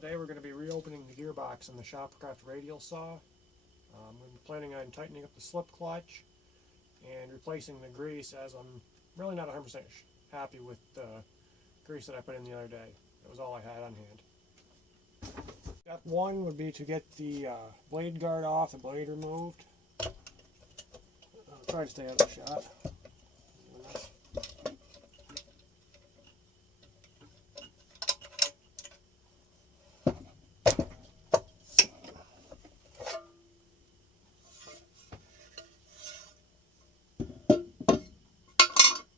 Today we're going to be reopening the gearbox on the ShopCraft Radial saw. I'm planning on tightening up the slip clutch and replacing the grease, as I'm really not 100% happy with the grease that I put in the other day. That was all I had on hand. Step one would be to get the blade guard off, the blade removed. I'll try to stay out of the shot.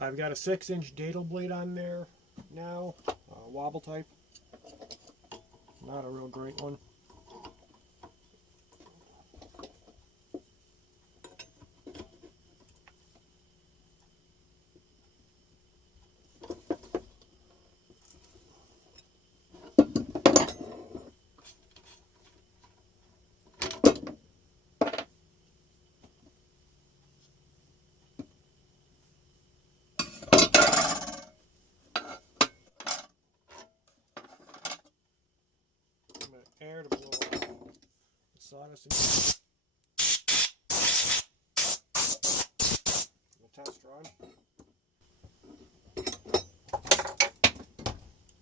I've got a 6-inch dado blade on there now, wobble type, not a real great one. Air to blow off the sawdust. The test run.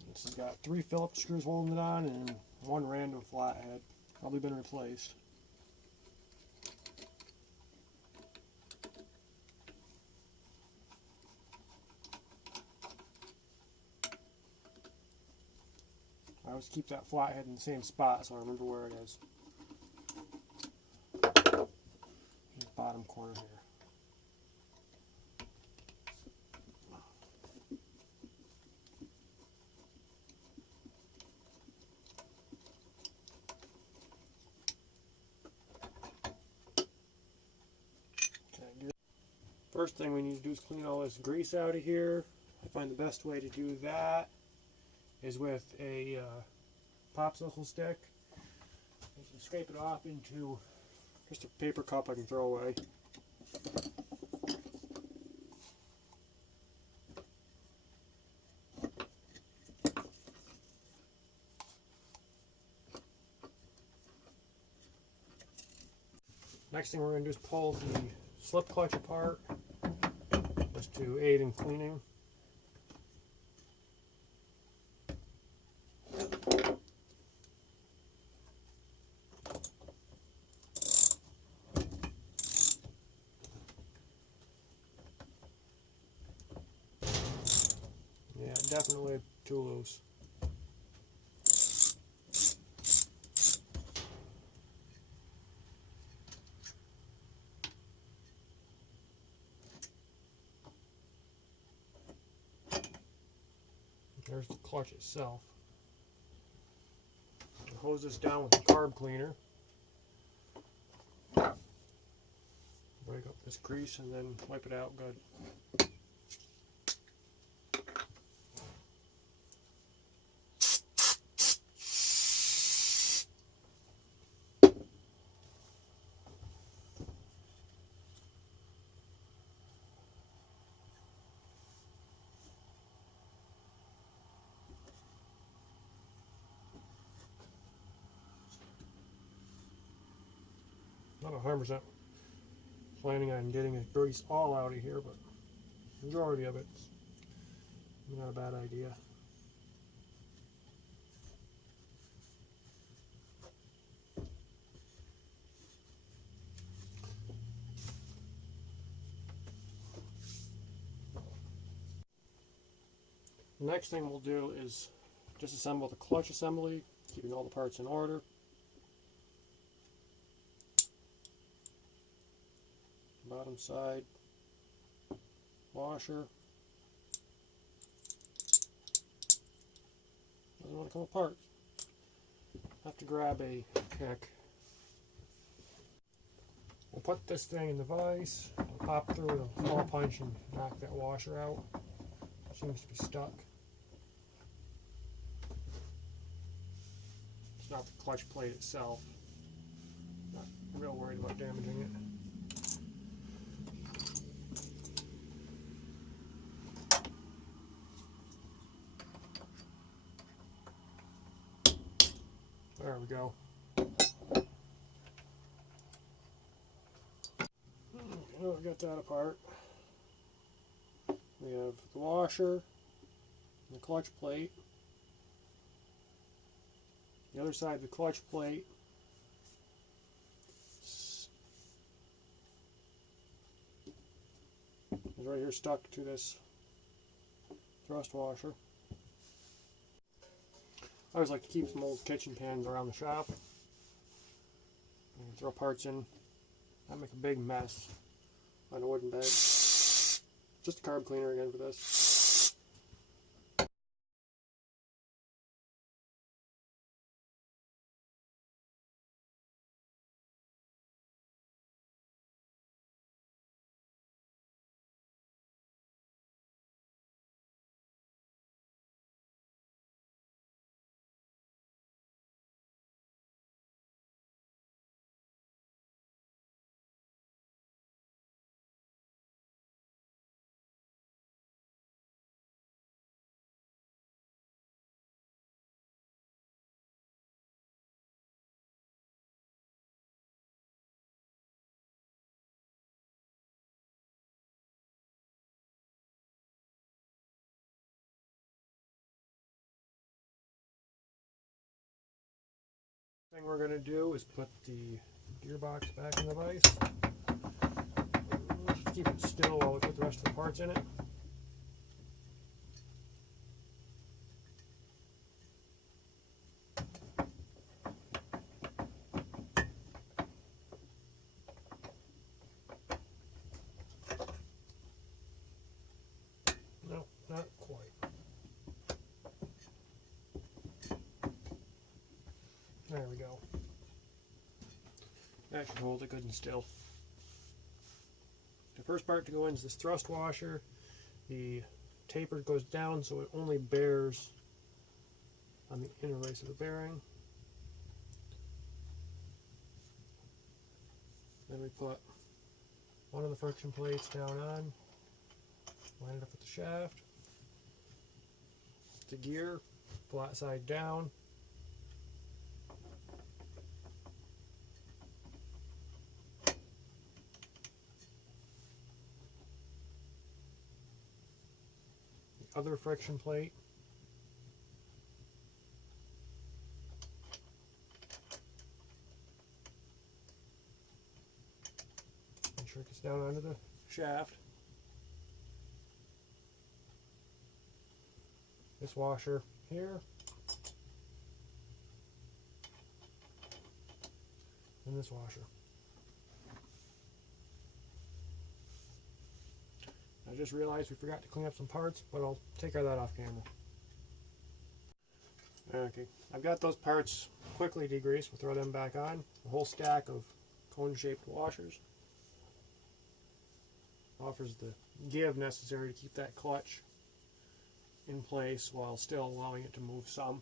This has got 3 Phillips screws holding it on and 1 random flathead. Probably been replaced. I always keep that flathead in the same spot so I remember where it is. In the bottom corner here. Okay, first thing we need to do is clean all this grease out of here. I find the best way to do that is with a popsicle stick. You can scrape it off into just a paper cup I can throw away. Next thing we're going to do is pull the slip clutch apart just to aid in cleaning. Yeah, definitely too loose. There's the clutch itself. I'll hose this down with the carb cleaner. Break up this grease and then wipe it out good. Not 100% planning on getting the grease all out of here, but the majority of it's not a bad idea. The next thing we'll do is disassemble the clutch assembly, keeping all the parts in order. Bottom side washer doesn't want to come apart. Have to grab a pick. We'll put this thing in the vise, we'll pop through with a hole punch and knock that washer out. Seems to be stuck. It's not the clutch plate itself. Not real worried about damaging it. we go. Now we got that apart. We have the washer, the clutch plate. The other side of the clutch plate is right here stuck to this thrust washer. I always like to keep some old kitchen pans around the shop. And throw parts in. Not make a big mess on a wooden bed. Just a carb cleaner again for this. Thing we're going to do is put the gearbox back in the vise. Just keep it still while we put the rest of the parts in it. No, not quite. There we go. That should hold it good and still. The first part to go in is this thrust washer. The taper goes down so it only bears on the inner race of the bearing. Then we put one of the friction plates down on, line it up with the shaft. The gear, flat side down. Other friction plate. Make sure it gets down onto the shaft. This washer here. And this washer. I just realized we forgot to clean up some parts, but I'll take care of that off camera. Okay, I've got those parts quickly degreased. We'll throw them back on. A whole stack of cone-shaped washers. Offers the give necessary to keep that clutch in place while still allowing it to move some.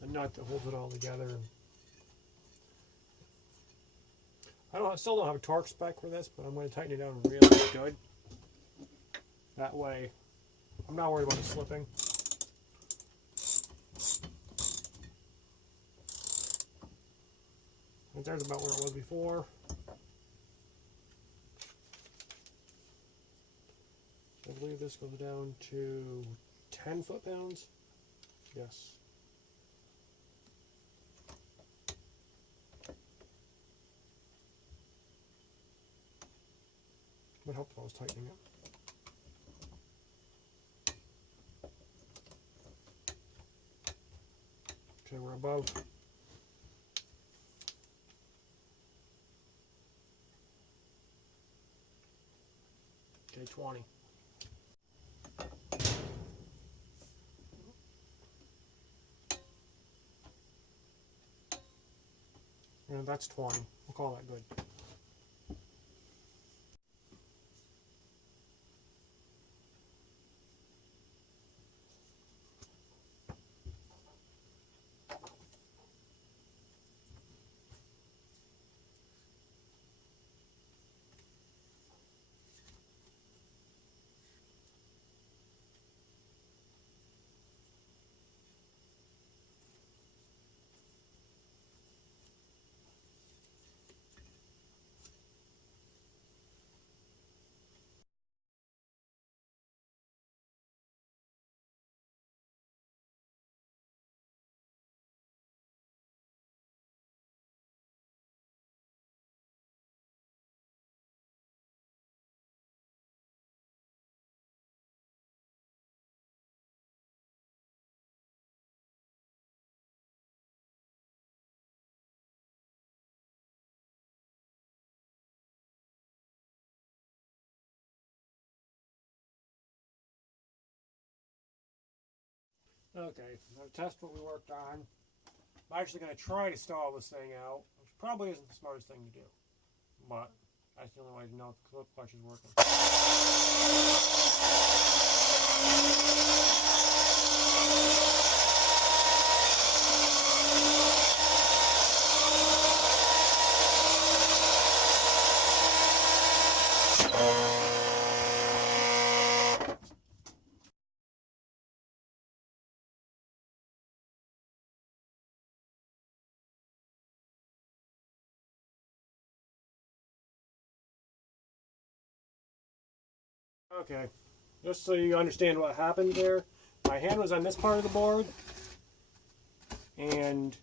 A nut that holds it all together. I still don't have a torque spec for this, but I'm going to tighten it down really good. That way, I'm not worried about it slipping. And there's about where it was before. I believe this goes down to 10 foot-pounds. Yes. Would help if I was tightening it. Okay, we're above. Okay, 20. And that's 20. We'll call that good. Okay, now to test what we worked on, I'm actually going to try to stall this thing out, which probably isn't the smartest thing to do, but that's the only way to know if the slip clutch is working. Okay, just so you understand what happened there, my hand was on this part of the board, and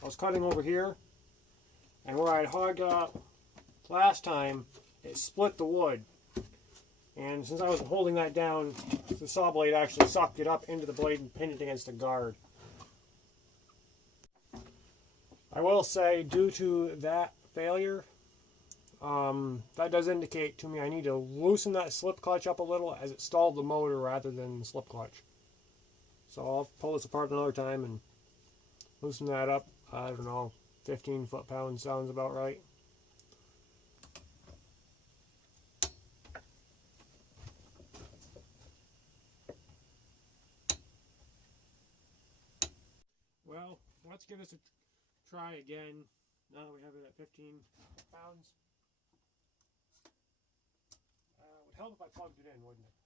I was cutting over here, and where I hogged up last time, it split the wood. And since I was holding that down, the saw blade actually sucked it up into the blade and pinned it against the guard. I will say, due to that failure, that does indicate to me I need to loosen that slip clutch up a little, as it stalled the motor rather than the slip clutch. So I'll pull this apart another time and loosen that up. I don't know, 15 foot-pounds sounds about right. Well, let's give this a try again now that we have it at 15 pounds. It would help if I plugged it in, wouldn't it?